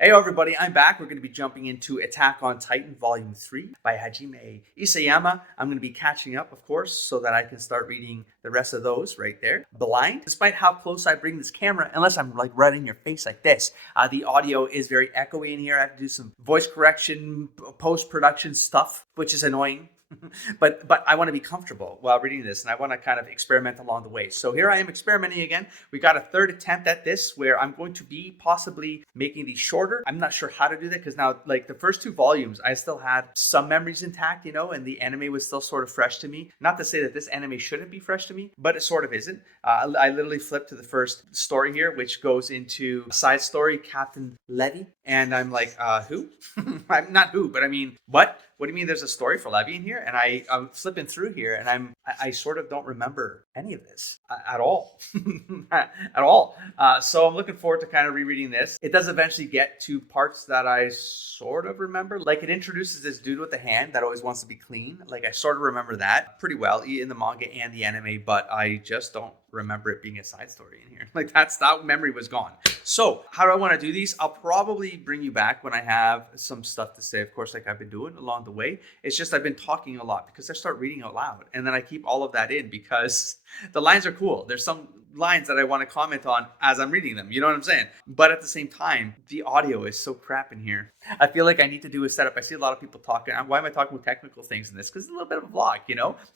Hey everybody, I'm back. We're going to be jumping into Attack on Titan Volume 3 by Hajime Isayama. I'm going to be catching up, of course, so that I can start reading the rest of those right there. Blind, despite how close I bring this camera, unless I'm like right in your face like this, the audio is very echoey in here. I have to do some voice correction, post-production stuff, which is annoying. but I want to be comfortable while reading this, and I want to kind of experiment along the way. So here I am experimenting again. We got a third attempt at this where I'm going to be possibly making these shorter. I'm not sure how to do that because now, like the first two volumes, I still had some memories intact, and the anime was still sort of fresh to me. Not to say that this anime shouldn't be fresh to me, but it sort of isn't. I literally flipped to the first story here, which goes into a side story, Captain Levy, and I'm like, who? I'm not who, but I mean, what? What do you mean there's a story for Levy in here? And I'm flipping through here and I sort of don't remember any of this at all. At all. So I'm looking forward to kind of rereading this. It does eventually get to parts that I sort of remember. Like it introduces this dude with the hand that always wants to be clean. Like I sort of remember that pretty well in the manga and the anime, but I just don't remember it being a side story in here. Like that memory was gone. So how do I want to do these? I'll probably bring you back when I have some stuff to say, of course, like I've been doing along the way. It's just I've been talking a lot because I start reading out loud and then I keep all of that in because the lines are cool. There's some lines that I want to comment on as I'm reading them. You know what I'm saying? But at the same time, the audio is so crap in here. I feel like I need to do a setup. I see a lot of people talking. Why am I talking about technical things in this? Because it's a little bit of a vlog,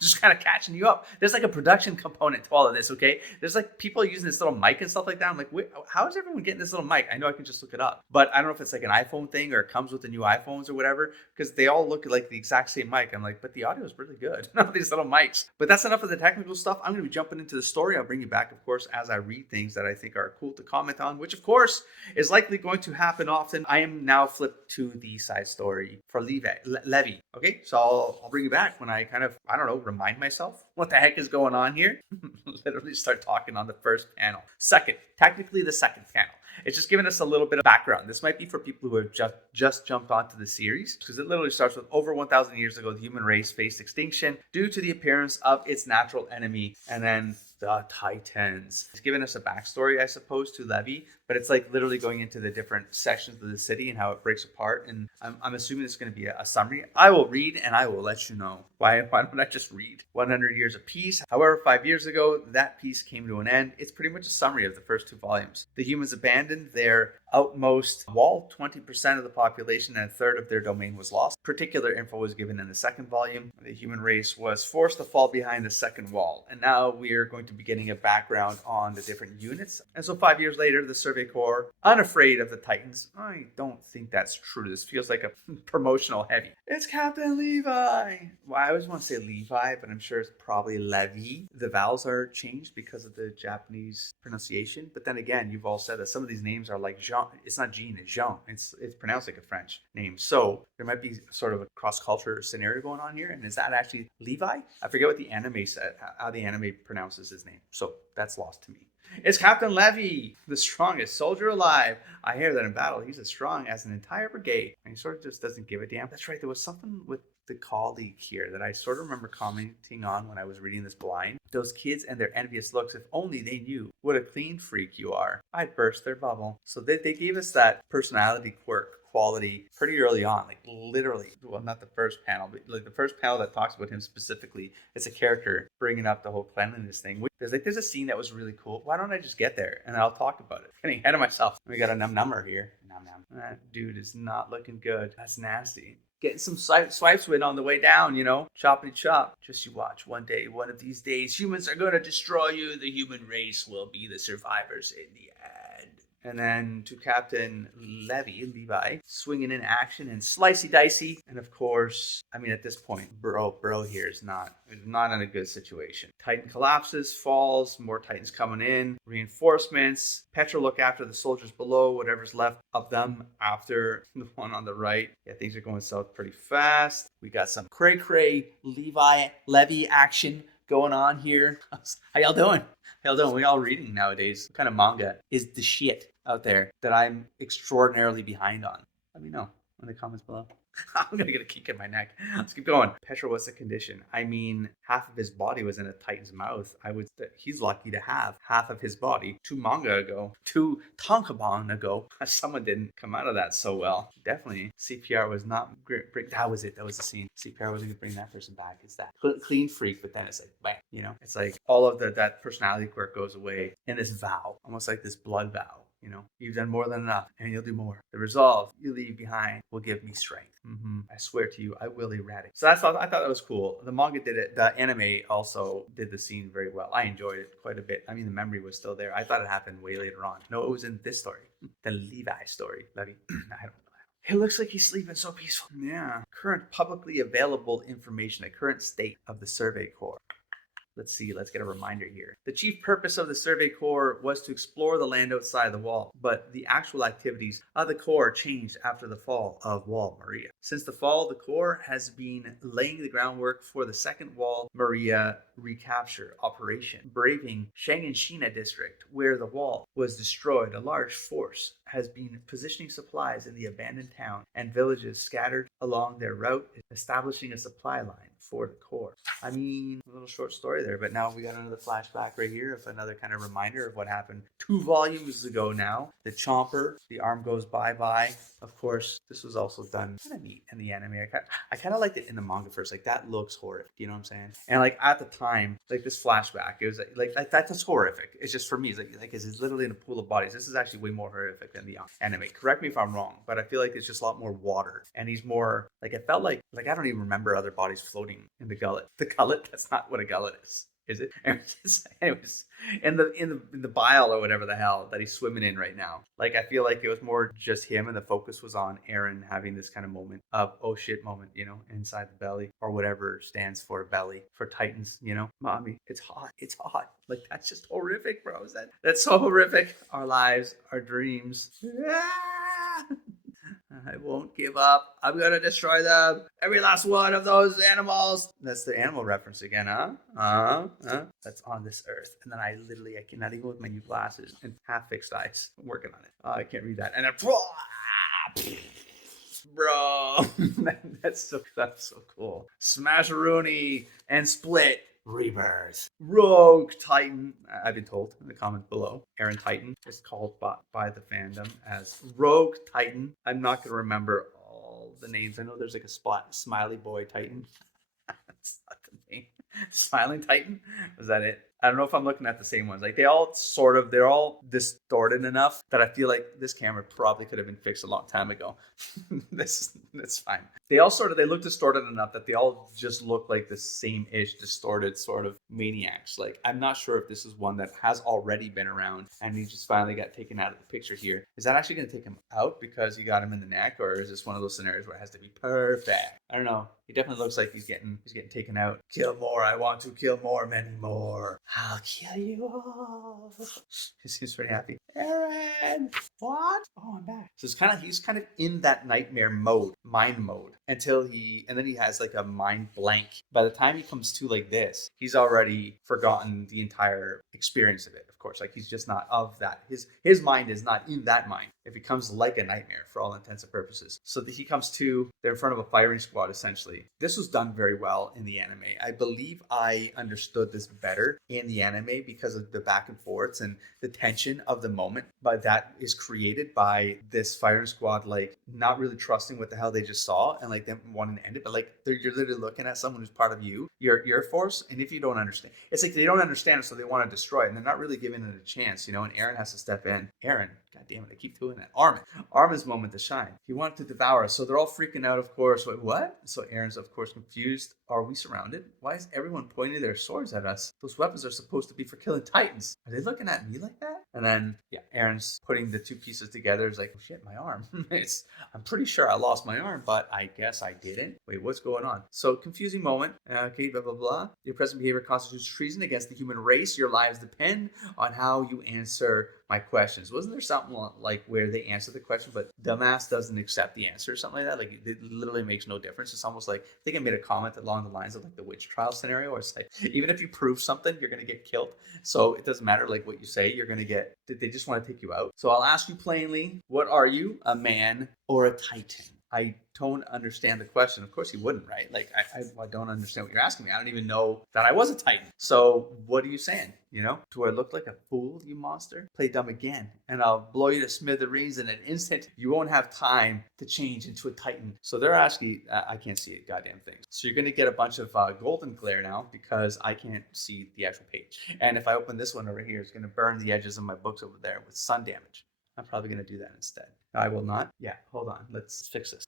just kind of catching you up. There's like a production component to all of this, okay? There's like people using this little mic and stuff like that. I'm like, wait, how is everyone getting this little mic? I know I can just look it up, but I don't know if it's like an iPhone thing or it comes with the new iPhones or whatever, because they all look like the exact same mic. I'm like, but the audio is really good. None of these little mics. But that's enough of the technical stuff. I'm going to be jumping into the story. I'll bring you back, of course, as I read things that I think are cool to comment on, which of course is likely going to happen often. I am now flipped to the side story for Levy. Okay, so I'll bring you back when I kind of, I don't know, remind myself what the heck is going on here. Literally start talking on the first panel. Technically the second panel. It's just giving us a little bit of background. This might be for people who have just jumped onto the series, because it literally starts with over 1,000 years ago, the human race faced extinction due to the appearance of its natural enemy, and then the Titans. It's giving us a backstory, I suppose, to Levy, but it's like literally going into the different sections of the city and how it breaks apart. And I'm assuming it's going to be a summary. I will read and I will let you know. Why don't I just read 100 Years of Peace? However, 5 years ago, that peace came to an end. It's pretty much a summary of the first two volumes. The humans abandoned their outmost wall. 20% of the population and a third of their domain was lost. Particular info was given in the second volume. The human race was forced to fall behind the second wall. And now we are going to be getting a background on the different units. And so 5 years later, the Survey Corps, unafraid of the Titans. I don't think that's true. This feels like a promotional heavy. It's Captain Levi. Well, I always want to say Levi, but I'm sure it's probably Levi. The vowels are changed because of the Japanese pronunciation. But then again, you've all said that some of these names are like Jean. It's not Jean, it's Jean. It's pronounced like a French name. So there might be sort of a cross-culture scenario going on here. And is that actually Levi? I forget what the anime said, how the anime pronounces his name. So that's lost to me. It's Captain Levy, the strongest soldier alive. I hear that in battle, he's as strong as an entire brigade. And he sort of just doesn't give a damn. That's right, there was something with the colleague here that I sort of remember commenting on when I was reading this blind. Those kids and their envious looks, if only they knew what a clean freak you are. I'd burst their bubble. So they gave us that personality quirk quality pretty early on, like literally, well, not the first panel, but like the first panel that talks about him specifically, it's a character bringing up the whole cleanliness thing. There's a scene that was really cool. Why don't I just get there and I'll talk about it? Getting ahead of myself. We got a number here. That dude is not looking good. That's nasty. Getting some swipes with on the way down, choppity chop. Just you watch. One day, one of these days, humans are going to destroy you. The human race will be the survivors in the end. And then to Captain Levi, swinging in action and slicey dicey. And of course, I mean, at this point, bro here is not in a good situation. Titan collapses, falls, more Titans coming in, reinforcements. Petra look after the soldiers below, whatever's left of them after the one on the right. Yeah, things are going south pretty fast. We got some cray Levy action going on here. How y'all doing? We all reading nowadays. What kind of manga is the shit out there that I'm extraordinarily behind on? Let me know. in the comments below. I'm gonna get a kick in my neck. Let's keep going. Petra, what's the condition? I mean, half of his body was in a Titan's mouth. He's lucky to have half of his body 2 manga ago, 2 tankobon ago. Someone didn't come out of that so well. Definitely, CPR was not great. That was it. That was the scene. CPR wasn't gonna bring that person back. It's that clean freak, but then it's like, bam, it's like all of that personality quirk goes away in this vow, almost like this blood vow. You've done more than enough, and you'll do more. The resolve you leave behind will give me strength. I swear to you, I will eradicate. So I thought that was cool. The manga did it. The anime also did the scene very well. I enjoyed it quite a bit. I mean, the memory was still there. I thought it happened way later on. No, it was in this story, the Levi story. I don't know. It looks like he's sleeping so peaceful. Yeah. Current publicly available information, the current state of the Survey Corps. Let's see, let's get a reminder here. The chief purpose of the Survey Corps was to explore the land outside the wall, but the actual activities of the Corps changed after the fall of Wall Maria. Since the fall, the Corps has been laying the groundwork for the second Wall Maria recapture operation. Braving Shangin-Shina district, where the wall was destroyed, a large force has been positioning supplies in the abandoned town and villages scattered along their route, establishing a supply line for the Corps. I mean, a little short story there, but now we got another flashback right here of another kind of reminder of what happened 2 volumes ago now. The Chomper, the arm goes bye-bye. Of course, this was also done kind of neat in the anime. I kind of liked it in the manga first. Like, that looks horrific. You know what I'm saying? And like at the time, like this flashback, it was like that's horrific. It's just for me, it's like it's literally in a pool of bodies. This is actually way more horrific than the anime. Correct me if I'm wrong, but I feel like it's just a lot more water. And he's more like, it felt like I don't even remember other bodies floating in the gullet. The gullet, that's not what a gullet is it? Anyways, in the bile or whatever the hell that he's swimming in right now. Like, I feel like it was more just him, and the focus was on Eren having this kind of moment of oh shit moment, inside the belly, or whatever stands for belly for Titans. Mommy, it's hot. It's hot. Like, that's just horrific, bro. That's so horrific. Our lives, our dreams. I won't give up. I'm going to destroy them. Every last one of those animals. That's the animal reference again, huh? That's on this earth. And then I cannot even with my new glasses and half-fixed eyes. I'm working on it. I can't read that. And then, bro, that's so cool. Smash-a-rooney and split. Rebirth. Rogue Titan. I've been told in the comments below. Eren Titan is called by the fandom as Rogue Titan. I'm not going to remember all the names. I know there's like a Smiley Boy Titan. That's not the name. Smiling Titan? Was that it? I don't know if I'm looking at the same ones. Like, they're all distorted enough that I feel like this camera probably could have been fixed a long time ago. That's fine. They look distorted enough that they all just look like the same-ish distorted sort of maniacs. Like, I'm not sure if this is one that has already been around and he just finally got taken out of the picture here. Is that actually going to take him out because you got him in the neck, or is this one of those scenarios where it has to be perfect? I don't know. He definitely looks like he's getting taken out. Kill more. I want to kill more, many more. I'll kill you all. He seems pretty happy. Eren, what? Oh, I'm back. So he's kind of in that nightmare mode, mind mode, and then he has like a mind blank. By the time he comes to like this, he's already forgotten the entire experience of it. Of course, like, he's just not of that. His mind is not in that mind. It becomes like a nightmare for all intents and purposes. So he comes to, they're in front of a firing squad, essentially. This was done very well in the anime. I believe I understood this better in the anime because of the back and forths and the tension of the moment. But that is created by this firing squad, like, not really trusting what the hell they just saw and like them wanting to end it. But like, you're literally looking at someone who's part of your force. And if you don't understand, it's like they don't understand it, so they want to destroy it. And they're not really giving it a chance, and Eren has to step in. Eren, God damn it, I keep doing that. Armin's moment to shine. He wanted to devour us, so they're all freaking out, of course. Wait, what? So Eren's, of course, confused. Are we surrounded? Why is everyone pointing their swords at us? Those weapons are supposed to be for killing Titans. Are they looking at me like that? And then, Eren's putting the two pieces together. It's like, oh shit, my arm. I'm pretty sure I lost my arm, but I guess I didn't. Wait, what's going on? So, confusing moment. Okay, blah, blah, blah. Your present behavior constitutes treason against the human race. Your lives depend on how you answer my questions. Wasn't there something like where they answer the question, but dumbass doesn't accept the answer or something like that? Like, it literally makes no difference. It's almost like, I think I made a comment along the lines of like the witch trial scenario, where it's like, even if you prove something, you're going to get killed. So it doesn't matter like what you say, you're going to they just want to take you out. So I'll ask you plainly, what are you, a man or a Titan? I don't understand the question. Of course he wouldn't, right? Like, I don't understand what you're asking me. I don't even know that I was a Titan. So what are you saying? Do I look like a fool, you monster? Play dumb again, and I'll blow you to smithereens in an instant. You won't have time to change into a Titan. So they're asking, I can't see a goddamn thing. So you're going to get a bunch of golden glare now because I can't see the actual page. And if I open this one over here, it's going to burn the edges of my books over there with sun damage. I'm probably going to do that instead. I will not. Yeah, hold on. Let's fix this.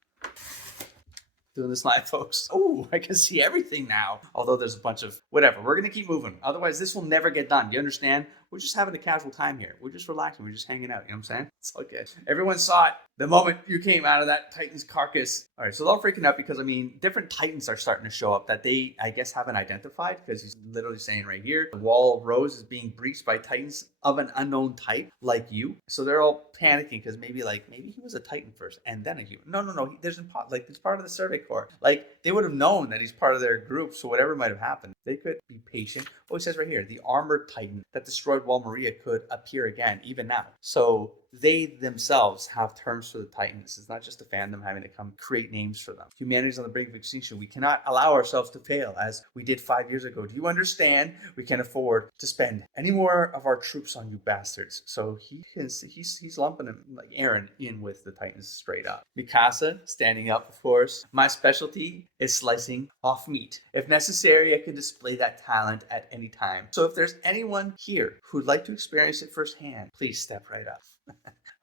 Doing this live, folks. Oh, I can see everything now. Although there's a bunch of whatever. We're going to keep moving. Otherwise, this will never get done. Do you understand? We're just having a casual time here. We're just relaxing. We're just hanging out. You know what I'm saying? It's all good. Everyone saw it the moment you came out of that Titan's carcass. All right, so they're all freaking out because, different Titans are starting to show up that they, I guess, haven't identified because he's literally saying right here, the wall of Rose is being breached by Titans of an unknown type like you. So they're all panicking because maybe he was a Titan first and then a human. No. There's part of the Survey Corps. Like, they would have known that he's part of their group, so whatever might have happened, they could be patient. Oh, he says right here, the armored Titan that destroyed Wall Maria could appear again, even now. So they themselves have terms for the Titans. It's not just a fandom having to come create names for them. Humanity is on the brink of extinction. We cannot allow ourselves to fail as we did 5 years ago. Do you understand? We can't afford to spend any more of our troops on you bastards. So he's lumping him, like Aaron, in with the Titans straight up. Mikasa standing up, of course. My specialty is slicing off meat. If necessary, I can display that talent at any time. So if there's anyone here who'd like to experience it firsthand, please step right up.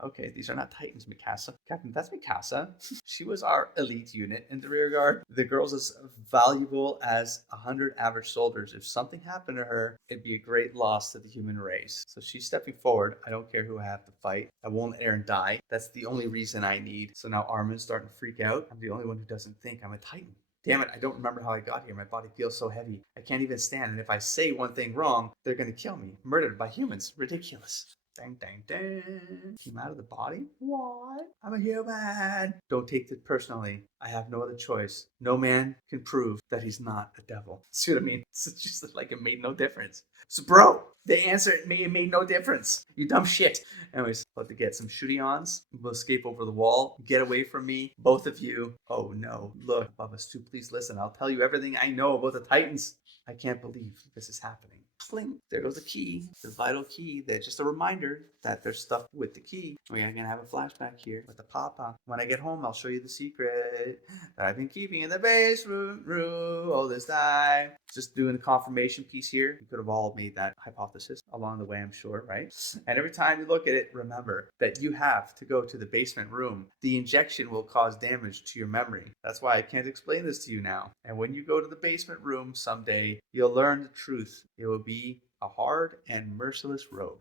Okay, these are not Titans, Mikasa. Captain, that's Mikasa. She was our elite unit in the rear guard. The girl's as valuable as 100 average soldiers. If something happened to her, it'd be a great loss to the human race. So she's stepping forward. I don't care who I have to fight. I won't let Aaron die. That's the only reason I need. So now Armin's starting to freak out. I'm the only one who doesn't think I'm a Titan. Damn it, I don't remember how I got here. My body feels so heavy. I can't even stand. And if I say one thing wrong, they're going to kill me. Murdered by humans. Ridiculous. Dang, dang, dang. Came out of the body? What? I'm a human. Don't take this personally. I have no other choice. No man can prove that he's not a devil. See what I mean? It's just like it made no difference. So, bro, the answer, it made no difference. You dumb shit. Anyways, about to get some shooty-ons. We'll escape over the wall. Get away from me, both of you. Oh, no. Look, above us too. Please listen. I'll tell you everything I know about the Titans. I can't believe this is happening. Cling. There goes the key, the vital key. That's just a reminder that there's stuff with the key. We are going to have a flashback here with the papa. When I get home, I'll show you the secret that I've been keeping in the basement room all this time. Just doing the confirmation piece here. You could have all made that hypothesis along the way, I'm sure, right? And every time you look at it, remember that you have to go to the basement room. The injection will cause damage to your memory. That's why I can't explain this to you now. And when you go to the basement room someday, you'll learn the truth. It will be a hard and merciless road.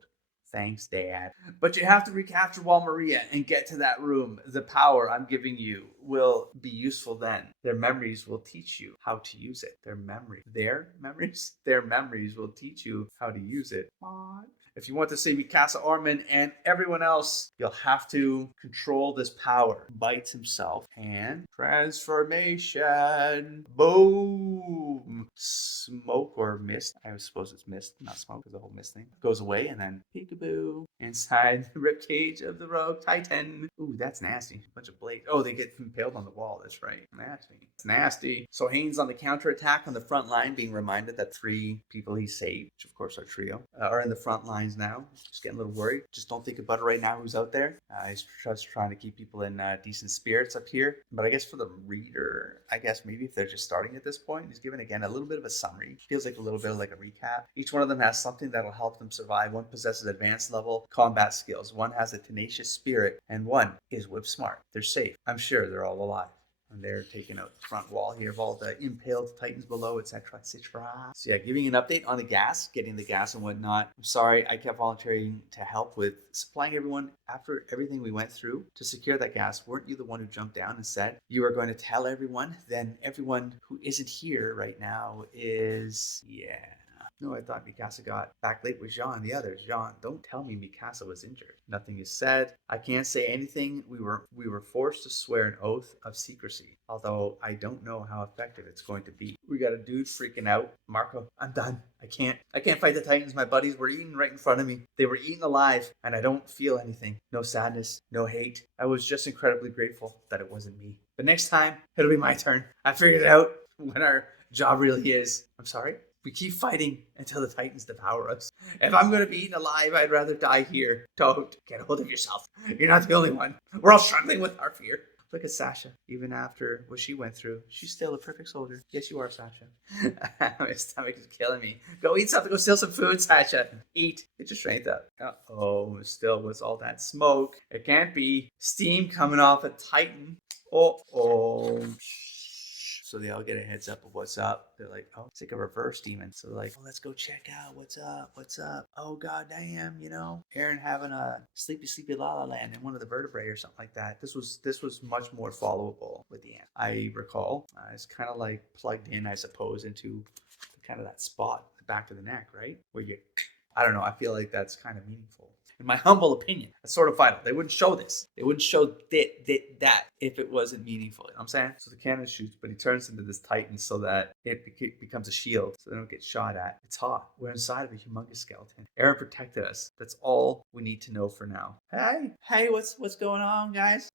Thanks, Dad. But you have to recapture Wall Maria and get to that room. The power I'm giving you will be useful then. Their memories will teach you how to use it. Their memories will teach you how to use it. What? If you want to save Mikasa, Armin, and everyone else, you'll have to control this power. Bites himself and transformation. Boom. Smoke or mist. I suppose it's mist, not smoke, because the whole mist thing goes away, and then peekaboo inside the ribcage of the rogue Titan. Ooh, that's nasty. A bunch of blades. Oh, they get impaled on the wall. That's right. Nasty. It's nasty. So Haynes on the counterattack on the front line, being reminded that 3 people he saved, which of course are trio, are in the front lines now. Just getting a little worried. Just don't think about it right now who's out there. He's just trying to keep people in decent spirits up here. But I guess for the reader, I guess maybe if they're just starting at this point, he's given again a little bit of a summary. Feels like a little bit of like a recap. Each one of them has something that'll help them survive. One possesses advanced level combat skills. One has a tenacious spirit. And one is whip smart. They're safe. I'm sure they're all alive. And they're taking out the front wall here of all the impaled Titans below, etc., etc. So yeah, giving an update on the gas, getting the gas and whatnot. I'm sorry, I kept volunteering to help with supplying everyone after everything we went through to secure that gas. Weren't you the one who jumped down and said you were going to tell everyone? Then everyone who isn't here right now is, yeah. No, I thought Mikasa got back late with Jean and the others. Jean, don't tell me Mikasa was injured. Nothing is said. I can't say anything. We were forced to swear an oath of secrecy, although I don't know how effective it's going to be. We got a dude freaking out. Marco, I'm done. I can't fight the Titans. My buddies were eating right in front of me. They were eaten alive, and I don't feel anything. No sadness, no hate. I was just incredibly grateful that it wasn't me. But next time, it'll be my turn. I figured out what our job really is. I'm sorry? We keep fighting until the Titans devour us. If I'm going to be eaten alive, I'd rather die here. Don't get a hold of yourself. You're not the only one. We're all struggling with our fear. Look at Sasha. Even after what she went through, she's still a perfect soldier. Yes, you are, Sasha. My stomach is killing me. Go eat something. Go steal some food, Sasha. Eat. Get your strength up. Uh-oh. Still, what's all that smoke? It can't be steam coming off a Titan. Oh. So they all get a heads up of what's up. They're like, oh, it's like a reverse demon. So they're like, oh, let's go check out what's up. Oh, goddamn, Aaron having a sleepy la la land in one of the vertebrae or something like that. This was much more followable with the ant. I recall it's kind of like plugged in, I suppose, into kind of that spot, the back of the neck, right? Where I don't know. I feel like that's kind of meaningful. In my humble opinion, that's sort of vital. They wouldn't show this. They wouldn't show that if it wasn't meaningful. You know what I'm saying? So the cannon shoots, but he turns into this Titan so that it becomes a shield so they don't get shot at. It's hot. We're inside of a humongous skeleton. Aaron protected us. That's all we need to know for now. Hey, what's going on, guys?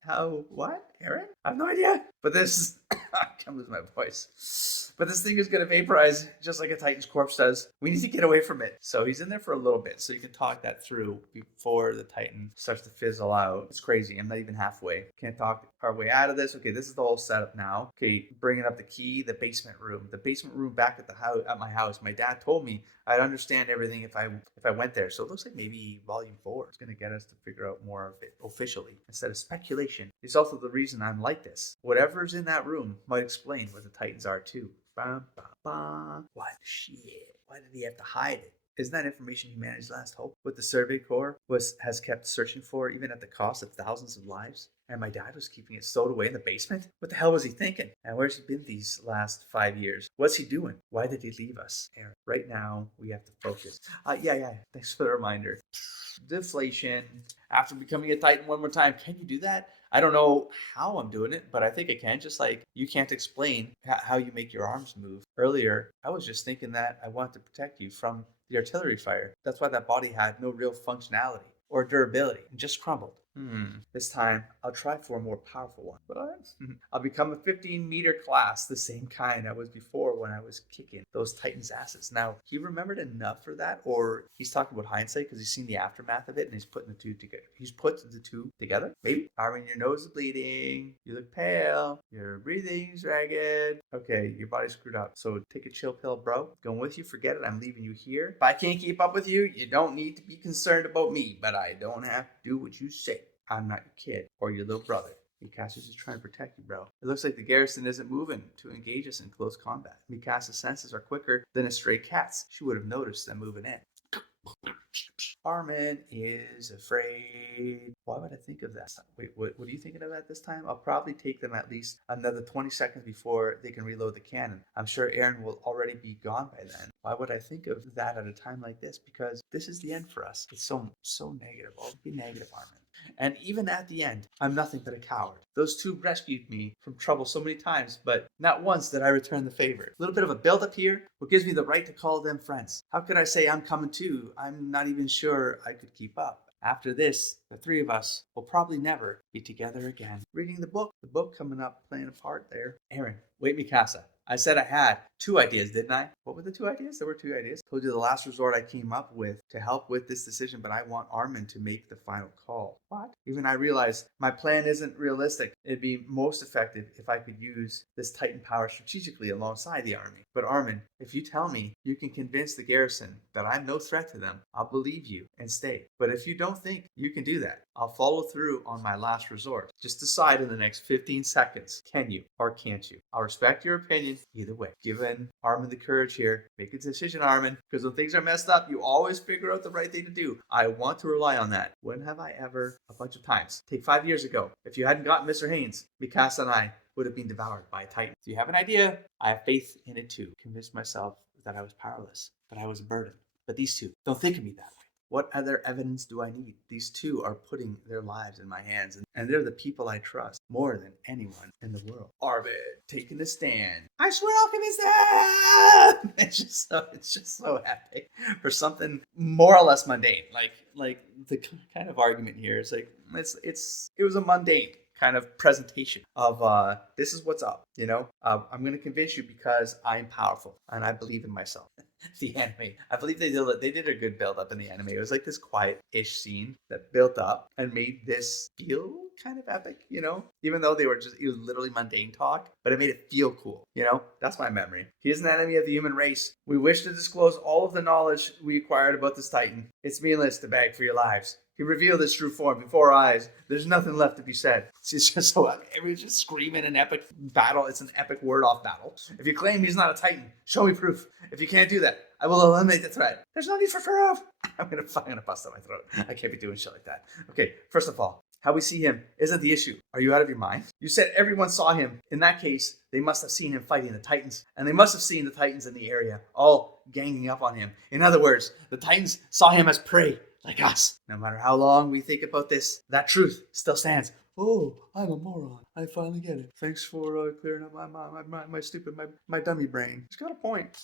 What? Aaron? I have no idea. But this I can't lose my voice. But this thing is going to vaporize just like a Titan's corpse does. We need to get away from it. So he's in there for a little bit. So you can talk that through before the Titan starts to fizzle out. It's crazy. I'm not even halfway. Can't talk our way out of this. Okay, this is the whole setup now. Okay, bringing up the key, the basement room. The basement room back at the house, at my house. My dad told me I'd understand everything if I went there. So it looks like maybe volume 4 is going to get us to figure out more of it officially instead of speculation. It's also the reason I'm like this. Whatever's in that room might explain what the Titans are too. What shit? Why did he have to hide it? Isn't that information humanity's last hope? What the Survey Corps has kept searching for, even at the cost of thousands of lives? And my dad was keeping it stowed away in the basement? What the hell was he thinking? And where's he been these last 5 years? What's he doing? Why did he leave us? Aaron, right now, we have to focus. Yeah. Thanks for the reminder. Deflation. After becoming a Titan one more time, can you do that? I don't know how I'm doing it, but I think I can. Just like you can't explain how you make your arms move. Earlier, I was just thinking that I wanted to protect you from the artillery fire. That's why that body had no real functionality or durability and just crumbled. This time, I'll try for a more powerful one. But I'll become a 15-meter class, the same kind I was before when I was kicking those Titans' asses. Now, he remembered enough for that, or he's talking about hindsight because he's seen the aftermath of it and he's putting the two together. He's put the two together? Maybe. Armin, your nose is bleeding. You look pale. Your breathing's ragged. Okay, your body's screwed up. So take a chill pill, bro. Going with you. Forget it. I'm leaving you here. If I can't keep up with you, you don't need to be concerned about me, but I don't have to do what you say. I'm not your kid or your little brother. Mikasa's just trying to protect you, bro. It looks like the garrison isn't moving to engage us in close combat. Mikasa's senses are quicker than a stray cat's. She would have noticed them moving in. Armin is afraid. Why would I think of that? Wait, what are you thinking of at this time? I'll probably take them at least another 20 seconds before they can reload the cannon. I'm sure Aaron will already be gone by then. Why would I think of that at a time like this? Because this is the end for us. It's so negative. I'll be negative, Armin. And even at the end, I'm nothing but a coward. Those two rescued me from trouble so many times, but not once did I return the favor. A little bit of a build-up here. What gives me the right to call them friends? How could I say I'm coming too? I'm not even sure I could keep up. After this, the three of us will probably never be together again. Reading the book coming up, playing a part there. Aaron, wait, Mikasa. I said I had 2 ideas, didn't I? What were the 2 ideas? There were 2 ideas. Told you the last resort I came up with to help with this decision, but I want Armin to make the final call. What? Even I realized my plan isn't realistic. It'd be most effective if I could use this Titan power strategically alongside the army. But Armin, if you tell me you can convince the garrison that I'm no threat to them, I'll believe you and stay. But if you don't think you can do that, I'll follow through on my last resort. Just decide in the next 15 seconds. Can you or can't you? I'll respect your opinion either way. Given Armin the courage here, make a decision, Armin, because when things are messed up, you always figure out the right thing to do. I want to rely on that. When have I ever? A bunch of times. Take 5 years ago. If you hadn't gotten Mr. Haynes, Mikasa and I would have been devoured by a Titan. Do you have an idea? I have faith in it too. Convinced myself that I was powerless. but I was a burden. But these two don't think of me that way. What other evidence do I need? These two are putting their lives in my hands, and they're the people I trust more than anyone in the world. Arvid taking a stand. I swear I'll convince them. It's just so epic for something more or less mundane. Like the kind of argument here is like it was a mundane kind of presentation of this is what's up. I'm going to convince you because I'm powerful and I believe in myself. The anime, I believe they did a good build up in the anime. It was like this quiet-ish scene that built up and made this feel kind of epic, even though it was literally mundane talk, but it made it feel cool. That's my memory. He is an enemy of the human race. We wish to disclose all of the knowledge we acquired about this Titan. It's meaningless to beg for your lives. He revealed his true form before our eyes. There's nothing left to be said. It's just so everyone's just screaming an epic battle. It's an epic word-off battle. If you claim he's not a Titan, show me proof. If you can't do that, I will eliminate the threat. There's no need for proof. I'm gonna bust out my throat. I can't be doing shit like that. Okay, first of all, how we see him isn't the issue. Are you out of your mind? You said everyone saw him. In that case, they must have seen him fighting the Titans. And they must have seen the Titans in the area, all ganging up on him. In other words, the Titans saw him as prey, like us. No matter how long we think about this, that truth still stands. Oh, I'm a moron. I finally get it. Thanks for clearing up my stupid, my dummy brain. He's got a point.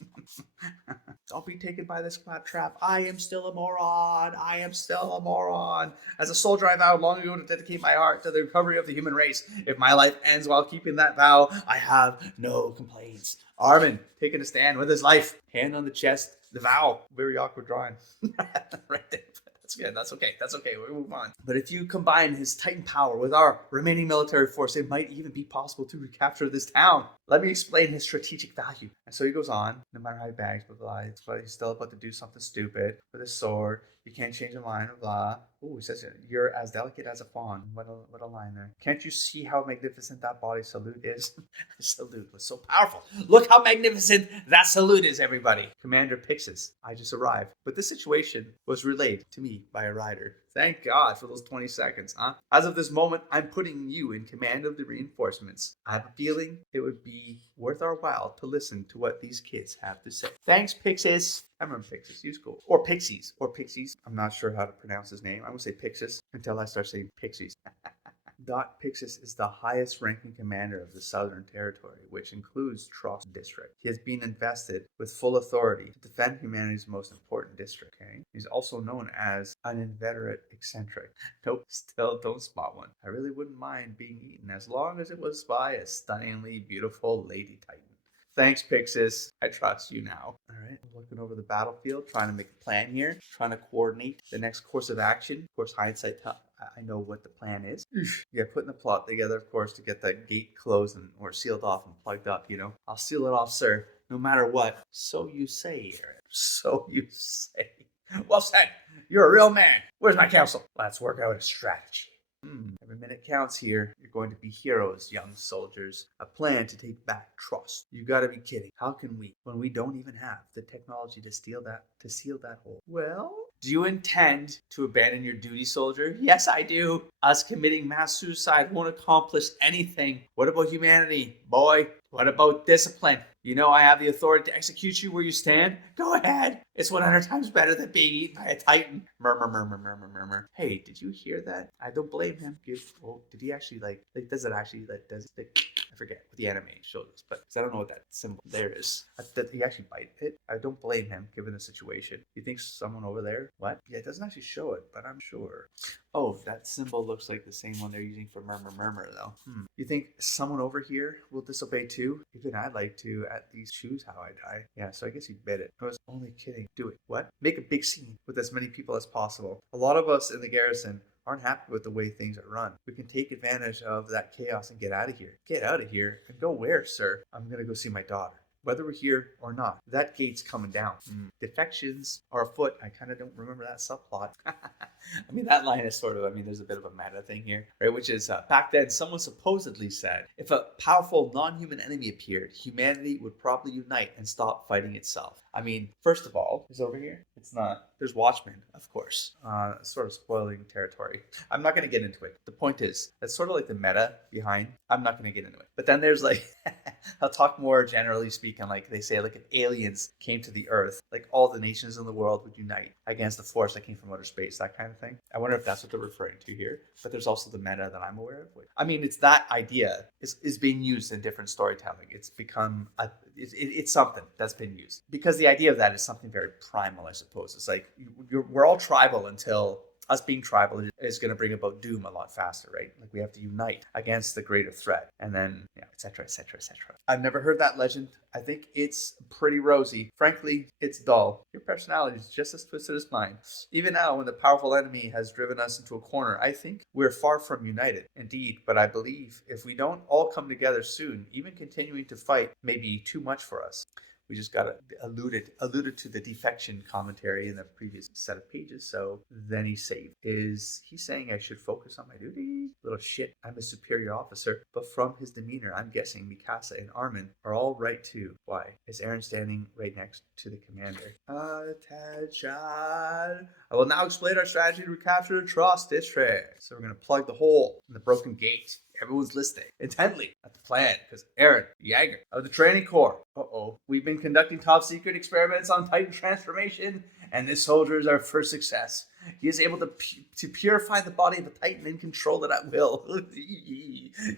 Don't be taken by this trap. I am still a moron. I am still a moron. As a soldier, I vowed long ago to dedicate my heart to the recovery of the human race. If my life ends while keeping that vow, I have no complaints. Armin taking a stand with his life. Hand on the chest. The vow. Very awkward drawing. Right there. That's good. That's okay. We'll move on. But if you combine his Titan power with our remaining military force, it might even be possible to recapture this town. Let me explain his strategic value. And so he goes on, no matter how he bags, blah, blah, but he's still about to do something stupid with his sword. You can't change your mind, blah. Oh, he says, you're as delicate as a fawn. What a line there. Can't you see how magnificent that body salute is? The salute was so powerful. Look how magnificent that salute is, everybody. Commander Pixis, I just arrived. But this situation was relayed to me by a rider. Thank God for those 20 seconds, huh? As of this moment, I'm putting you in command of the reinforcements. I have a feeling it would be worth our while to listen to what these kids have to say. Thanks, Pixis. I remember Pixis. He was cool. Or Pixies. I'm not sure how to pronounce his name. I'm going to say Pixis until I start saying Pixies. Dot Pixis is the highest ranking commander of the Southern Territory, which includes Trost District. He has been invested with full authority to defend humanity's most important district. Okay? He's also known as an inveterate eccentric. Nope, still don't spot one. I really wouldn't mind being eaten as long as it was by a stunningly beautiful Lady Titan. Thanks, Pixis. I trust you now. All right, I'm looking over the battlefield, trying to make a plan here, trying to coordinate the next course of action. Of course, hindsight, I know what the plan is. Yeah, putting the plot together, of course, to get that gate closed or sealed off and plugged up, I'll seal it off, sir, no matter what. So you say, Eric. So you say. Well said. You're a real man. Where's my counsel? Let's work out a strategy. Every minute counts here. You're going to be heroes, young soldiers. A plan to take back trust. You gotta be kidding. How can we, when we don't even have the technology to seal that hole? Well, do you intend to abandon your duty, soldier? Yes, I do. Us committing mass suicide won't accomplish anything. What about humanity, boy? What about discipline? I have the authority to execute you where you stand. Go ahead. It's 100 times better than being eaten by a Titan. Murmur, murmur, murmur, murmur. Hey, did you hear that? I don't blame him. Did he actually does it actually I forget what the anime shows us, but I don't know what that symbol there is. Did he actually bite it? I don't blame him given the situation. You think someone over there? What? Yeah, it doesn't actually show it, but I'm sure. Oh, that symbol looks like the same one they're using for murmur, murmur, though. You think someone over here will disobey too? Even I'd like to at least choose how I die. Yeah, so I guess he bit it. I was only kidding. Do it. What? Make a big scene with as many people as possible. A lot of us in the garrison aren't happy with the way things are run. We can take advantage of that chaos and get out of here. Get out of here? And go where, sir? I'm gonna go see my daughter. Whether we're here or not, that gate's coming down. Defections are afoot. I kind of don't remember that subplot. That line is there's a bit of a meta thing here, right? Which is, back then, someone supposedly said, if a powerful non-human enemy appeared, humanity would probably unite and stop fighting itself. First of all, it's over here. It's not there's Watchmen, of course. Sort of spoiling territory. I'm not going to get into it. The point is, that's sort of like the meta behind. I'm not going to get into it. But then there's like, I'll talk more generally speaking. Like they say, like if aliens came to the Earth, like all the nations in the world would unite against the force that came from outer space, that kind of thing. I wonder if that's what they're referring to here. But there's also the meta that I'm aware of. I mean, it's that idea is being used in different storytelling. It's become it's something that's been used because the idea of that is something very primal, I suppose. It's like we're all tribal until us being tribal is going to bring about doom a lot faster, right? Like we have to unite against the greater threat, and then yeah, etc., etc., etc. I've never heard that legend. I think it's pretty rosy. Frankly, it's dull. Your personality is just as twisted as mine. Even now, when the powerful enemy has driven us into a corner, I think we're far from united. Indeed, but I believe if we don't all come together soon, even continuing to fight may be too much for us. We just got alluded to the defection commentary in the previous set of pages. So then he saved. Is he saying I should focus on my duty? Little shit, I'm a superior officer. But from his demeanor, I'm guessing Mikasa and Armin are all right too. Why? Is Eren standing right next to the commander? Attention! I will now explain our strategy to recapture the Trust District. So we're going to plug the hole in the broken gate. Everyone's listening intently at the plan because Eren, the Jaeger of the training corps. We've been conducting top secret experiments on Titan transformation, and this soldier is our first success. He is able to purify the body of a Titan and control it at will.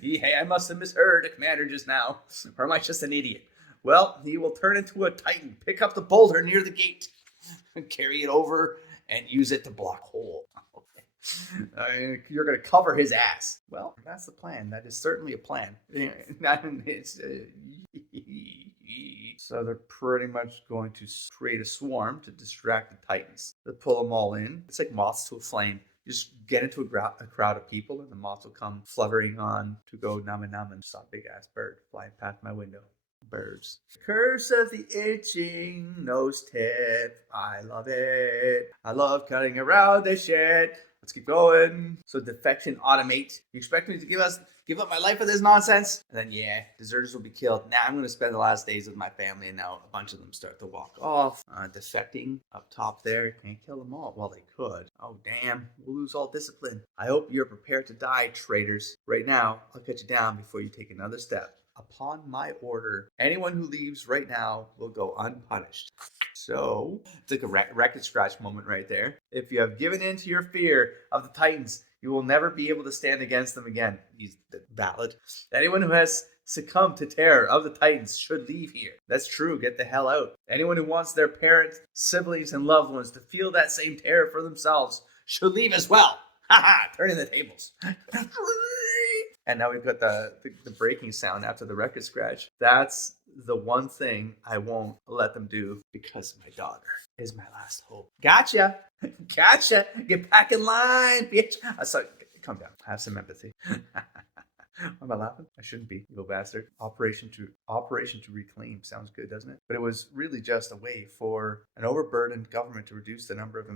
Hey, I must have misheard the commander just now, or am I just an idiot? Well, he will turn into a Titan, pick up the boulder near the gate, and carry it over and use it to block hole. You're going to cover his ass. Well, that's the plan. That is certainly a plan. So they're pretty much going to create a swarm to distract the Titans. They pull them all in. It's like moths to a flame. You just get into a crowd of people and the moths will come fluttering on to go nama nama and saw a big ass bird flying past my window. Birds. Curse of the itching nose tip. I love it. I love cutting around this shit. Let's keep going. So defection automate. You expect me to give up my life for this nonsense? And then yeah, deserters will be killed. Now I'm going to spend the last days with my family, and now a bunch of them start to walk off. Defecting up top there. Can't kill them all. Well, they could. Oh damn, we'll lose all discipline. I hope you're prepared to die, traitors. Right now, I'll cut you down before you take another step. Upon my order, anyone who leaves right now will go unpunished. So it's like a record scratch moment right there. If you have given in to your fear of the Titans, you will never be able to stand against them again. He's valid. Anyone who has succumbed to terror of the Titans should leave here. That's true. Get the hell out. Anyone who wants their parents, siblings, and loved ones to feel that same terror for themselves should leave as well. Haha, turning the tables. And now we've got the breaking sound after the record scratch. That's the one thing I won't let them do because my daughter is my last hope. Gotcha. Gotcha. Get back in line, bitch. Sorry, calm down. Have some empathy. Am I laughing? I shouldn't be, you little bastard. Operation to reclaim sounds good, doesn't it? But it was really just a way for an overburdened government to reduce the number of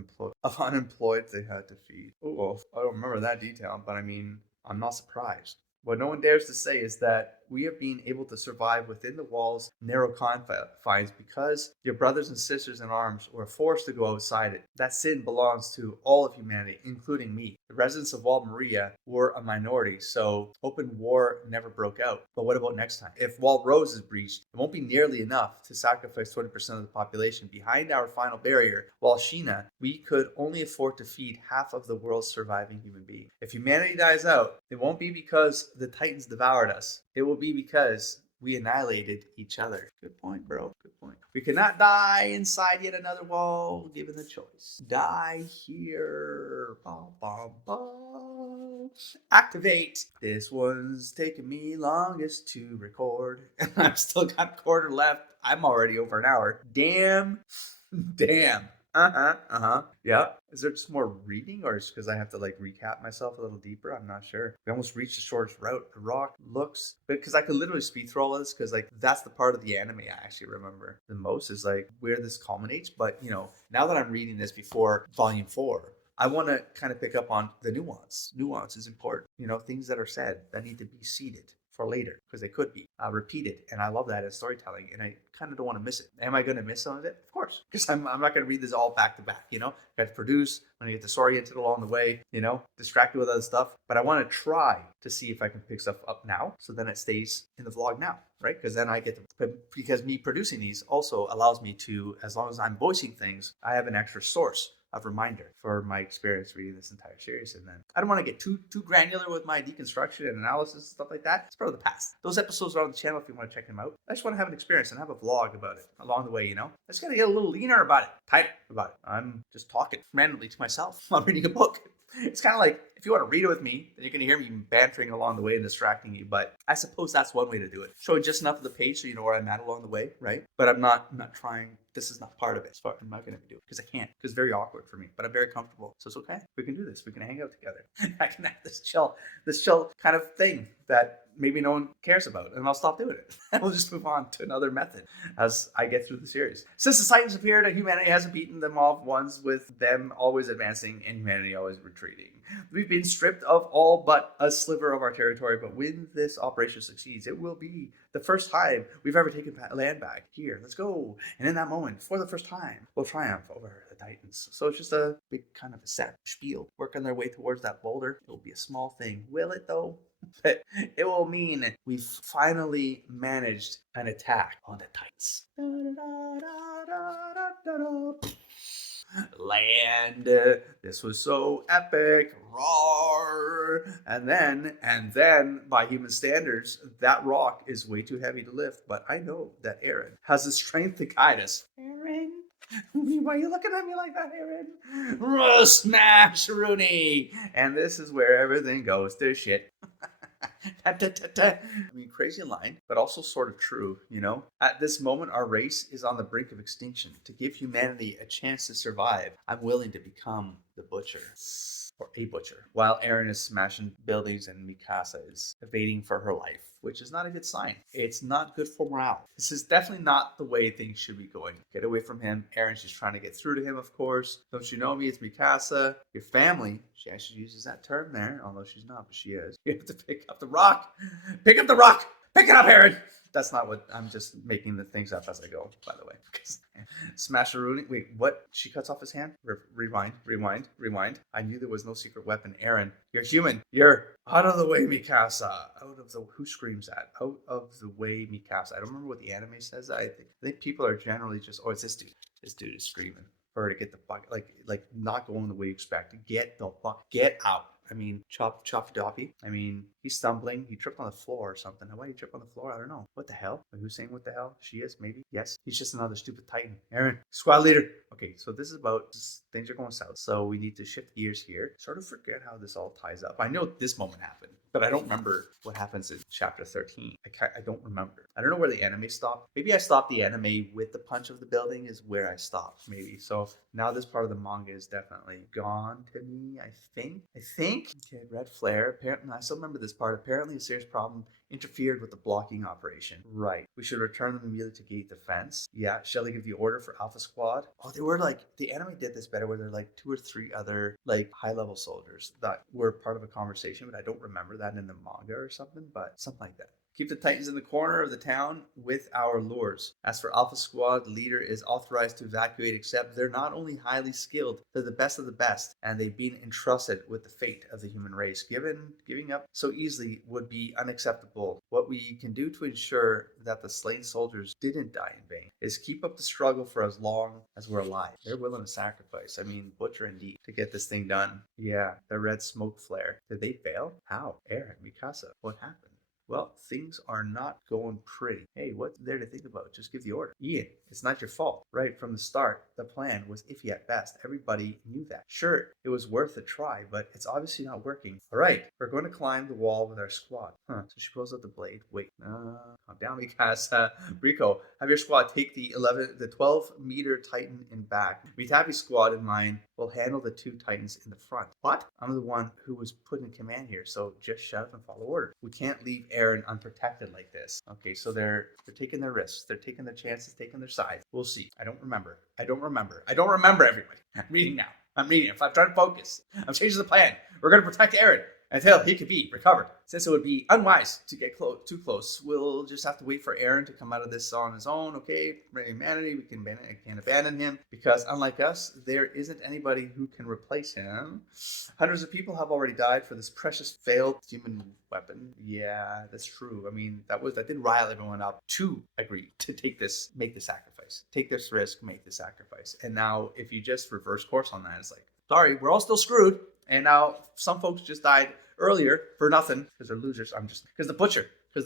unemployed they had to feed. Oh, I don't remember that detail, but I mean, I'm not surprised. What no one dares to say is that we have been able to survive within the walls' narrow confines because your brothers and sisters in arms were forced to go outside it. That sin belongs to all of humanity, including me. The residents of Wall Maria were a minority, so open war never broke out. But what about next time? If Wall Rose is breached, it won't be nearly enough to sacrifice 20% of the population behind our final barrier. While Sheena, we could only afford to feed half of the world's surviving human beings. If humanity dies out, it won't be because the Titans devoured us. It will be because we annihilated each other. Good point, bro. Good point. We cannot die inside yet another wall, given the choice. Die here. Bum, bum, bum. Activate. This one's taking me longest to record. I've still got a quarter left. I'm already over an hour. Damn. Yeah. Is there just more reading, or is it because I have to like recap myself a little deeper? I'm not sure. We almost reached the shortest route. The rock looks, because I could literally speed through all of this because like that's the part of the anime I actually remember the most is like where this culminates. But you know, now that I'm reading this before volume 4, I want to kind of pick up on the nuance. Nuance is important. You know, things that are said that need to be seated for later because they could be repeated. And I love that in storytelling, and I kind of don't want to miss it. Am I going to miss some of it? Of course, because I'm not going to read this all back to back. Got to produce, I'm going to get disoriented along the way, distracted with other stuff. But I want to try to see if I can pick stuff up now, so then it stays in the vlog now, right? Because then I get to, because me producing these also allows me to, as long as I'm voicing things, I have an extra source of reminder for my experience reading this entire series. And then I don't want to get too granular with my deconstruction and analysis and stuff like that. It's part of the past. Those episodes are on the channel if you want to check them out. I just want to have an experience and have a vlog about it along the way, I just got to get a little leaner about it, tighter about it. I'm just talking randomly to myself while reading a book. It's kind of like, if you want to read it with me, then you're going to hear me bantering along the way and distracting you. But I suppose that's one way to do it. Showing just enough of the page so you know where I'm at along the way, right? But I'm not trying. This is not part of it. So I'm not going to do it because I can't. Because it's very awkward for me. But I'm very comfortable. So it's okay. We can do this. We can hang out together. I can have this chill kind of thing that maybe no one cares about, and I'll stop doing it. And we'll just move on to another method as I get through the series. Since the Titans appeared, humanity hasn't beaten them off once, with them always advancing and humanity always retreating. We've been stripped of all but a sliver of our territory, but when this operation succeeds, it will be the first time we've ever taken land back. Here, let's go. And in that moment, for the first time, we'll triumph over the Titans. So it's just a big kind of a set spiel, working their way towards that boulder. It'll be a small thing. Will it though? But it will mean we've finally managed an attack on the Titans. Land, this was so epic, roar. And then by human standards, that rock is way too heavy to lift. But I know that Aaron has the strength to guide us. Aaron, why are you looking at me like that, Aaron? Smash, Rooney. And this is where everything goes to shit. I mean, crazy line, but also sort of true, At this moment, our race is on the brink of extinction. To give humanity a chance to survive, I'm willing to become the butcher. Or a butcher. While Aaron is smashing buildings and Mikasa is evading for her life, which is not a good sign. It's not good for morale. This is definitely not the way things should be going. Get away from him. Aaron's just trying to get through to him, of course. Don't you know me? It's Mikasa. Your family. She actually uses that term there, although she's not, but she is. You have to pick up the rock. Pick up the rock. Pick it up, Aaron. That's not what, I'm just making the things up as I go, by the way. Smasheroonie. Wait, what? She cuts off his hand? Rewind. I knew there was no secret weapon. Aaron, you're human. You're out of the way, Mikasa. Who screams that? Out of the way, Mikasa. I don't remember what the anime says. I think people are generally just, it's this dude. This dude is screaming for her to get the fuck, like not going the way you expect. Get out. I mean, chop doppy. I mean, he's stumbling. He tripped on the floor or something. Why did he trip on the floor? I don't know. What the hell? Who's saying what the hell? She is, maybe? Yes. He's just another stupid Titan. Aaron, squad leader. Okay, so this is about, things are going south. So we need to shift gears here. Sort of forget how this all ties up. I know this moment happened, but I don't remember what happens in chapter 13. I don't remember. I don't know where the anime stopped. Maybe I stopped the anime with the punch of the building is where I stopped, maybe. So now this part of the manga is definitely gone to me, I think. Okay, red flare. Apparently, I still remember this part. Apparently, a serious problem interfered with the blocking operation. Right. We should return them immediately to gate defense. Yeah. Shall I give the order for Alpha Squad? Oh, they were the anime did this better where they're like 2 or 3 other high-level soldiers that were part of a conversation, but I don't remember that in the manga or something, but something like that. Keep the Titans in the corner of the town with our lures. As for Alpha Squad, the leader is authorized to evacuate, except they're not only highly skilled, they're the best of the best, and they've been entrusted with the fate of the human race. Giving up so easily would be unacceptable. What we can do to ensure that the slain soldiers didn't die in vain is keep up the struggle for as long as we're alive. They're willing to sacrifice. I mean, butcher indeed, to get this thing done. Yeah, the red smoke flare. Did they fail? How? Aaron, Mikasa, what happened? Well, things are not going pretty. Hey, what's there to think about? Just give the order. Ian, it's not your fault. Right from the start, the plan was iffy at best. Everybody knew that. Sure, it was worth a try, but it's obviously not working. All right, we're going to climb the wall with our squad. So she pulls out the blade. Wait, calm down, Mikasa. Rico, have your squad take the 12-meter Titan in back. Mitabi's squad and mine will handle the 2 Titans in the front. What? I'm the one who was put in command here, so just shut up and follow order. We can't leave Aaron unprotected like this. Okay, so they're taking their risks. They're taking their chances, taking their sides. We'll see. I don't remember, everybody. I'm reading now. If I'm trying to focus, I'm changing the plan. We're going to protect Aaron. until he could be recovered. Since it would be unwise to get too close, we'll just have to wait for Aaron to come out of this on his own. Okay, humanity, we can't abandon him because unlike us, there isn't anybody who can replace him. Hundreds of people have already died for this precious failed human weapon. Yeah, that's true. I mean, that did rile everyone up to agree to make the sacrifice, take this risk, make the sacrifice. And now, if you just reverse course on that, it's like, sorry, we're all still screwed. And now some folks just died earlier for nothing because they're losers. Because the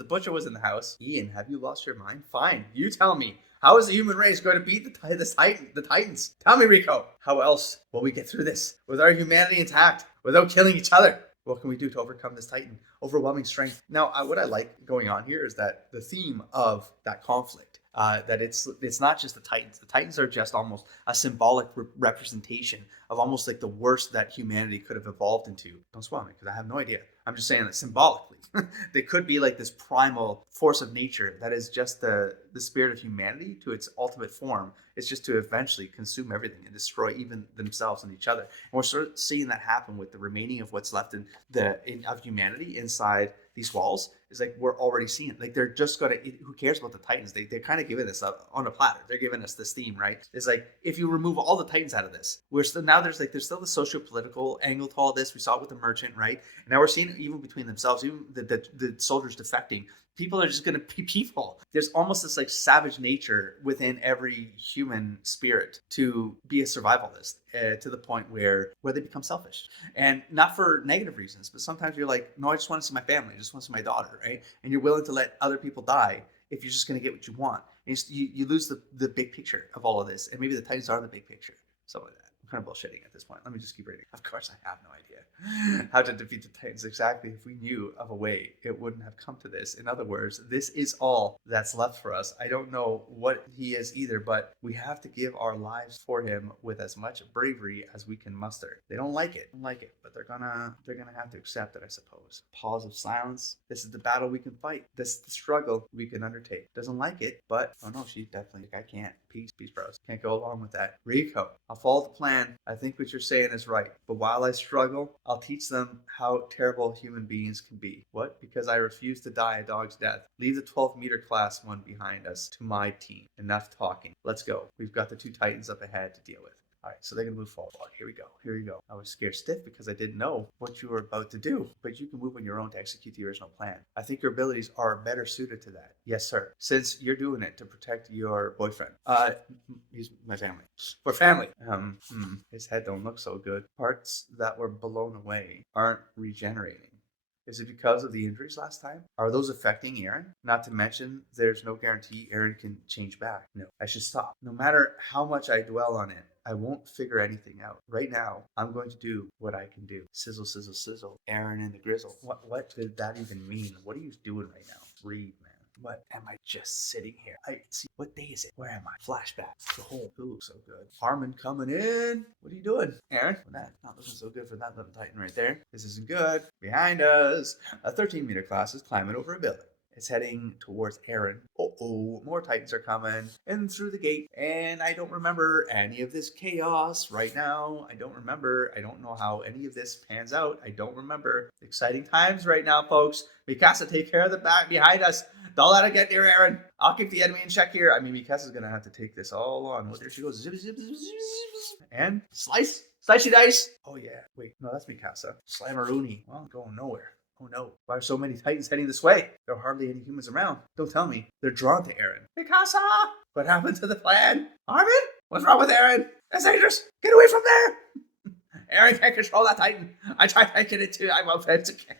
butcher was in the house. Ian, have you lost your mind? Fine, you tell me. How is the human race going to beat the Titans? Tell me, Rico. How else will we get through this with our humanity intact without killing each other? What can we do to overcome this Titan? Overwhelming strength. Now, what I like going on here is that the theme of that conflict, that it's not just the Titans. The Titans are just almost a symbolic representation of almost like the worst that humanity could have evolved into. Don't swallow me, because I have no idea. I'm just saying that symbolically. They could be like this primal force of nature that is just the spirit of humanity to its ultimate form. It's just to eventually consume everything and destroy even themselves and each other. And we're sort of seeing that happen with the remaining of what's left of humanity inside these walls. Is like we're already seeing, like they're just gonna. Who cares about the Titans? They're kind of giving this up on a platter. They're giving us this theme, right? It's like if you remove all the Titans out of this, we're still now there's still the socio-political angle to all this. We saw it with the merchant, right? And now we're seeing it even between themselves, even the soldiers defecting. People are just going to be people. There's almost this like savage nature within every human spirit to be a survivalist to the point where they become selfish, and not for negative reasons, but sometimes you're like, no, I just want to see my family. I just want to see my daughter, right? And you're willing to let other people die if you're just going to get what you want. And you lose the big picture of all of this, and maybe the Titans are the big picture. Something like that. I'm kind of bullshitting at this point. Let me just keep reading. Of course, I have no idea how to defeat the Titans exactly. If we knew of a way, it wouldn't have come to this. In other words, this is all that's left for us. I don't know what he is either, but we have to give our lives for him with as much bravery as we can muster. They don't like it, but they're gonna have to accept it, I suppose. Pause of silence. This is the battle we can fight. This is the struggle we can undertake. Doesn't like it, but oh no, she definitely. I can't. Peace, bros. Can't go along with that. Rico, I'll follow the plan. I think what you're saying is right. But while I struggle, I'll teach them how terrible human beings can be. What? Because I refuse to die a dog's death. Leave the 12-meter class one behind us to my team. Enough talking. Let's go. We've got the two Titans up ahead to deal with. All right, so they're going to move forward. Here we go. I was scared stiff because I didn't know what you were about to do, but you can move on your own to execute the original plan. I think your abilities are better suited to that. Yes, sir. Since you're doing it to protect your boyfriend. He's my family. For family. His head don't look so good. Parts that were blown away aren't regenerating. Is it because of the injuries last time? Are those affecting Aaron? Not to mention, there's no guarantee Aaron can change back. No, I should stop. No matter how much I dwell on it, I won't figure anything out. Right now, I'm going to do what I can do. Sizzle, sizzle, sizzle. Aaron and the Grizzle. What did that even mean? What are you doing right now? Read, man. What am I just sitting here? I see. What day is it? Where am I? Flashback. The whole ooh, so good. Harmon coming in. What are you doing, Aaron? That not looking so good for that little Titan right there. This isn't good. Behind us, a 13-meter class is climbing over a building. It's heading towards Aaron. More Titans are coming in through the gate. And I don't remember any of this chaos right now. I don't know how any of this pans out. I don't remember. Exciting times right now, folks. Mikasa, take care of the back behind us. Don't let it get near Aaron. I'll keep the enemy in check here. I mean, Mikasa's going to have to take this all on. Well, there she goes. Zip, zip, zip, zip, zip. And slice. Slicey dice. Oh, yeah. Wait, no, that's Mikasa. Slammeroonie. Well, going nowhere. Oh no, why are so many Titans heading this way? There are hardly any humans around. Don't tell me. They're drawn to Aaron. Mikasa! What happened to the plan? Armin? What's wrong with Aaron? That's dangerous. Get away from there! Aaron can't control that Titan. I tried making it too. I won't fence again.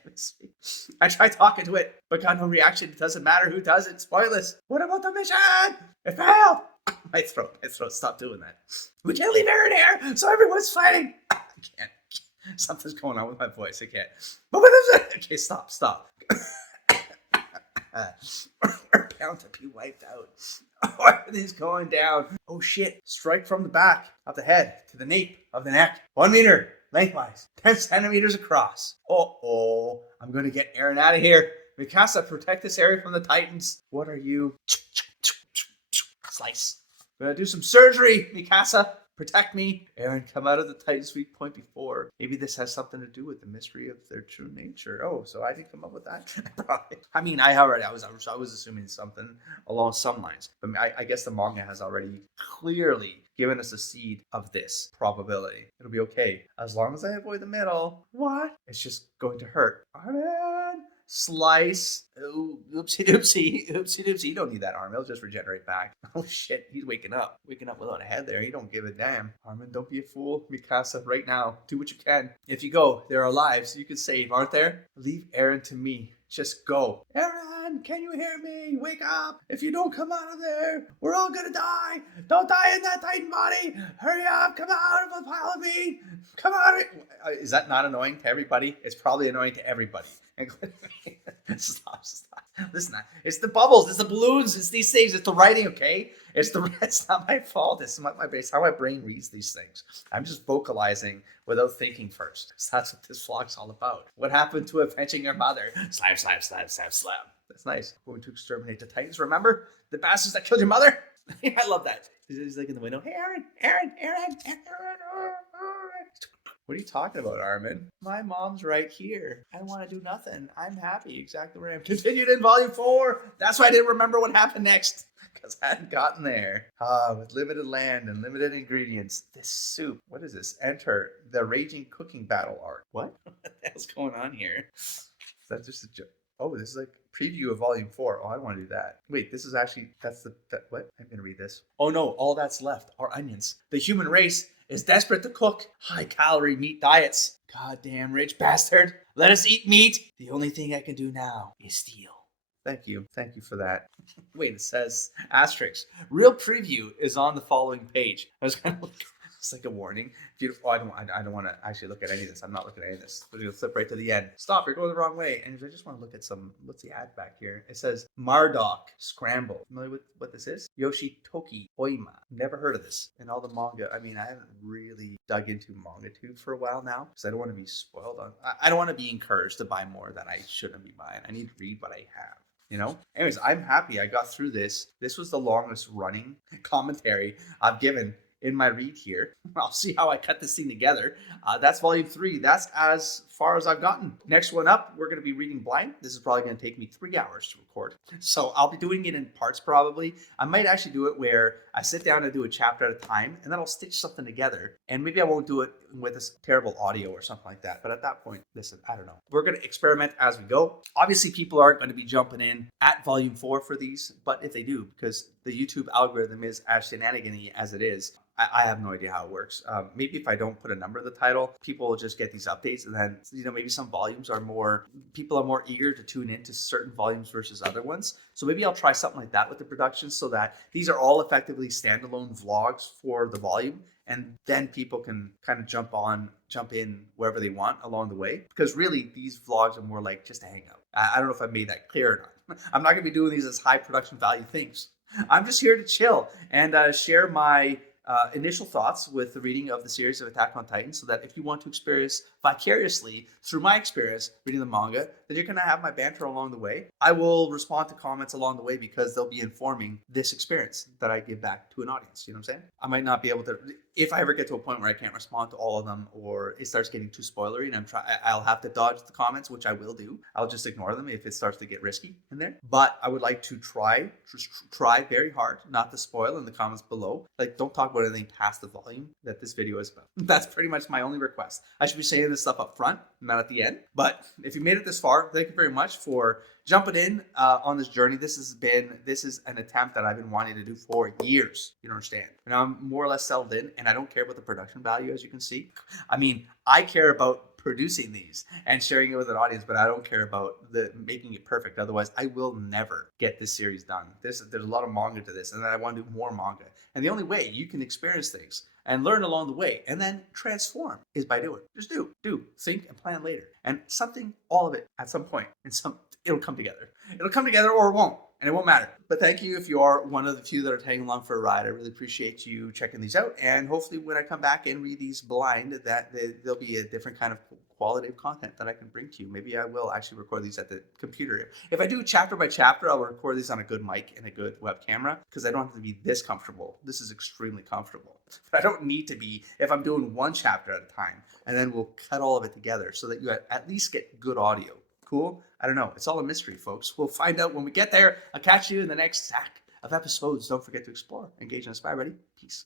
I tried talking to it, but got no reaction. It doesn't matter who does it. It's pointless. What about the mission? It failed. My throat. Stop doing that. We can't leave Aaron here, so everyone's fighting. I can't. Something's going on with my voice. I can't. But what is it? Okay, stop. We're bound to be wiped out. Everything's going down. Oh shit. Strike from the back of the head to the nape of the neck. 1 meter lengthwise. 10 centimeters across. I'm going to get Aaron out of here. Mikasa, protect this area from the Titans. What are you? Slice. I'm going to do some surgery, Mikasa. protect me. Aaron, come out of the Titan's weak point before. Maybe this has something to do with the mystery of their true nature. Oh, so I didn't come up with that? Probably. I mean, I was assuming something along some lines. But I guess the manga has already clearly given us a seed of this probability. It'll be okay. As long as I avoid the middle. What? It's just going to hurt. Armin! Slice. Oh, oopsie doopsie. You don't need that arm. It'll just regenerate back. Oh shit, he's waking up. Waking up without a head there. He don't give a damn. Armin, don't be a fool. Mikasa, right now. Do what you can. If you go, there are lives you can save, aren't there? Leave Aaron to me. Just go. Aaron, can you hear me? Wake up. If you don't come out of there, we're all gonna die. Don't die in that Titan body. Hurry up. Come out of the pile of meat. Come out. Is that not annoying to everybody? It's probably annoying to everybody. Stop. Listen, it's the bubbles, it's the balloons, it's these things, it's the writing, okay? It's not my fault. It's how my brain reads these things. I'm just vocalizing without thinking first. So that's what this vlog's all about. What happened to avenging your mother? Slap. That's nice. We're going to exterminate the Titans. Remember the bastards that killed your mother? I love that. He's like in the window. Hey, Aaron. What are you talking about, Armin? My mom's right here. I want to do nothing. I'm happy exactly where I am. Continued in volume 4. That's why I didn't remember what happened next. Because I hadn't gotten there. With limited land and limited ingredients. This soup. What is this? Enter the raging cooking battle arc. What? What the hell's going on here? Is that just a joke? Oh, this is like preview of volume 4. Oh, I want to do that. Wait, this is actually, what? I'm going to read this. Oh no, all that's left are onions. The human race is desperate to cook high-calorie meat diets. Goddamn rich bastard. Let us eat meat. The only thing I can do now is steal. Thank you for that. Wait, it says asterisk. Real preview is on the following page. I was kind of like, it's like a warning. I don't want to actually look at any of this. I'm not looking at any of this. We're going to flip right to the end. Stop, you're going the wrong way. And I just want to look at what's the ad back here? It says Mardok Scramble. Familiar with what this is? Yoshitoki Oima. Never heard of this. And all the manga, I mean, I haven't really dug into MangaTube for a while now because I don't want to be spoiled. I don't want to be encouraged to buy more than I shouldn't be buying. I need to read what I have. Anyways, I'm happy I got through this. This was the longest running commentary I've given in my read here. I'll see how I cut this thing together. That's volume 3. That's as far as I've gotten. Next one up, we're going to be reading Blind. This is probably going to take me 3 hours to record. So I'll be doing it in parts probably. I might actually do it where I sit down and do a chapter at a time, and then I'll stitch something together. And maybe I won't do it with this terrible audio or something like that. But at that point, listen, I don't know. We're going to experiment as we go. Obviously, people aren't going to be jumping in at volume 4 for these, but if they do, because the YouTube algorithm is as shenanigan-y as it is, I have no idea how it works. Maybe if I don't put a number in the title, people will just get these updates, and then maybe some volumes people are more eager to tune into certain volumes versus other ones. So maybe I'll try something like that with the production, so that these are all effectively standalone vlogs for the volume, and then people can kind of jump in wherever they want along the way. Because really, these vlogs are more like just a hangout. I don't know if I made that clear or not. I'm not going to be doing these as high production value things. I'm just here to chill and share my initial thoughts with the reading of the series of Attack on Titan, so that if you want to experience vicariously through my experience reading the manga, then you're going to have my banter along the way. I will respond to comments along the way because they'll be informing this experience that I give back to an audience. You know what I'm saying? I might not be able to, if I ever get to a point where I can't respond to all of them, or it starts getting too spoilery and I'll have to dodge the comments, which I will do. I'll just ignore them if it starts to get risky in there. But I would like to try very hard not to spoil in the comments below. Like, don't talk about anything past the volume that this video is about. That's pretty much my only request. I should be saying this stuff up front, not at the end. But if you made it this far, thank you very much for jumping in on this journey. This is an attempt that I've been wanting to do for years. You understand? And I'm more or less settled in, and I don't care about the production value, as you can see. I mean, I care about producing these and sharing it with an audience, but I don't care about making it perfect. Otherwise, I will never get this series done. There's a lot of manga to this, and I want to do more manga. And the only way you can experience things and learn along the way and then transform is by doing. Just do, think and plan later. And all of it at some point, it'll come together. It'll come together or it won't. and it won't matter. But thank you if you are one of the few that are tagging along for a ride. I really appreciate you checking these out. And hopefully when I come back and read these blind, that there'll be a different kind of quality of content that I can bring to you. Maybe I will actually record these at the computer. If I do chapter by chapter, I'll record these on a good mic and a good web camera because I don't have to be this comfortable. This is extremely comfortable. But I don't need to be if I'm doing one chapter at a time. And then we'll cut all of it together so that you at least get good audio. Cool? I don't know. It's all a mystery, folks. We'll find out when we get there. I'll catch you in the next stack of episodes. Don't forget to explore, engage, and inspire. Ready? Peace.